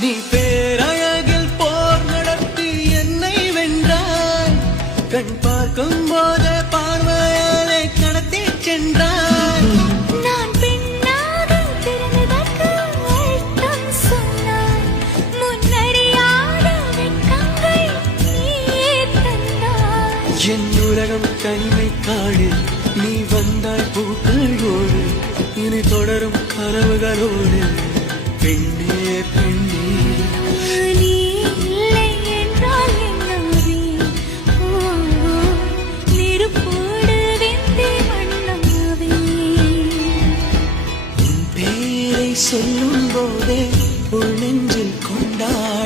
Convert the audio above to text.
நீ பேரழகில் போர் நடத்தி என்னை வென்றாய். கண் பார்க்கும் போது பார்வையாலே கடத்தி சென்றாய். நான் பெண்ணாக பிறந்ததற்கு அர்த்தம் சொன்னாய். முன்னறியாத வெட்கங்கள் நீயே தந்தாய். என் உலகம் தனிமை காடு, நீ வந்தாய் பூக்களோடு. இனி தொடரும் கனவுகளோடு பெண்ணே பெண்ணே. நீ இல்லை என்றால் என்னாவே? நெருப்போடு வெந்தே மண்ணாவே. உன் பேரை சொல்லும் போதே உள் நெஞ்சில் கொண்டாட